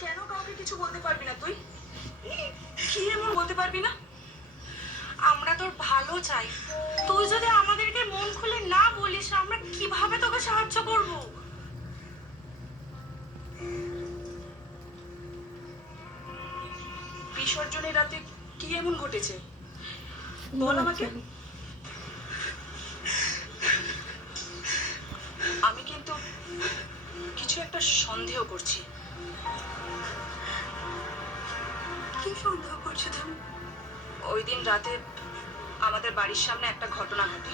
কেন কাউকে কিছু বলতে পারবি না তুই? কি এমন বলতে পারবি না? আমরা তোর ভালো চাই। তুই যদি আমাদেরকে মন খুলে না বলিস, আমরা কিভাবে তোকে সাহায্য করব? বিসর্জনের রাতে কি এমন ঘটেছে বল আমাকে। আমি কিন্তু কিছু একটা সন্দেহ করছি। কি সন্দেহ করছো তুমি? ওই দিন রাতে আমাদের বাড়ির সামনে একটা ঘটনা ঘটে।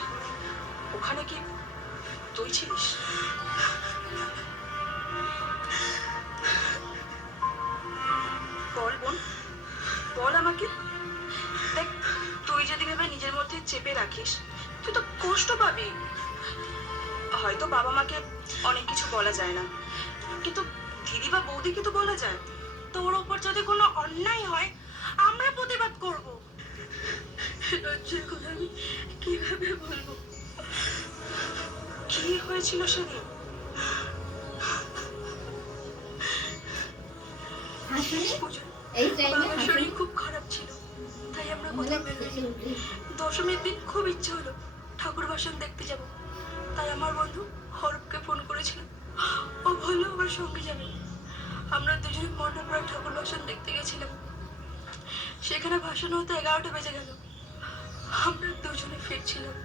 ওখানে কি তুই ছিলিস? বল বোন, বল আমাকে। দেখ, তুই যদি ভেবে নিজের মধ্যে চেপে রাখিস, তুই তো কষ্ট পাবি। হয়তো বাবা মাকে অনেক কিছু বলা যায় না, কিন্তু দিদি বা বৌদিকে তো বলা যায়। তোর ওপর যদি কোনো অন্যায় হয়, আমরা প্রতিবাদ করব। লজ্জার কথা আমি কিভাবে বলবো? কি হয়েছিল সেদিন? বাবার শরীর খুব খারাপ ছিল, তাই আমরা কোথাও বেরোইনি। দশমীর দিন খুব ইচ্ছে হলো ঠাকুর ভাসান দেখতে যাব, তাই আমার বন্ধু হরফকে ফোন করেছিল। ও বললো আমার সঙ্গে যাবে। আমরা দুজনে মন্ডপরায় ঠাকুর ভাসান দেখতে গেছিলাম। সেখানে ভাসান হতে 11টা বেজে গেল। আমরা দুজনে ফিরছিলাম।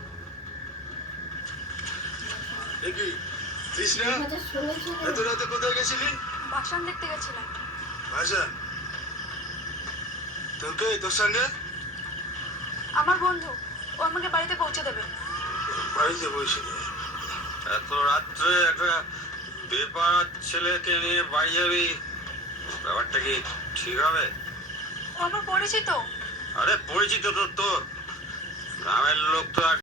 এত রাতে কোথায় গেছিলি? ভাসান দেখতে গেছিলাম। ভাসান? তোকে তোর সঙ্গে? আমার বন্ধু, ও আমাকে বাড়িতে পৌঁছে দেবে। বাড়িতে বসে এত রাত্রে একটা বেপার ছেলেকে নিয়ে বাড়ি যাবি, ব্যাপারটা কি ঠিক হবে? ও আমার পরিচিত। আরে পরিচিত তো তোর গ্রামের লোক তো আর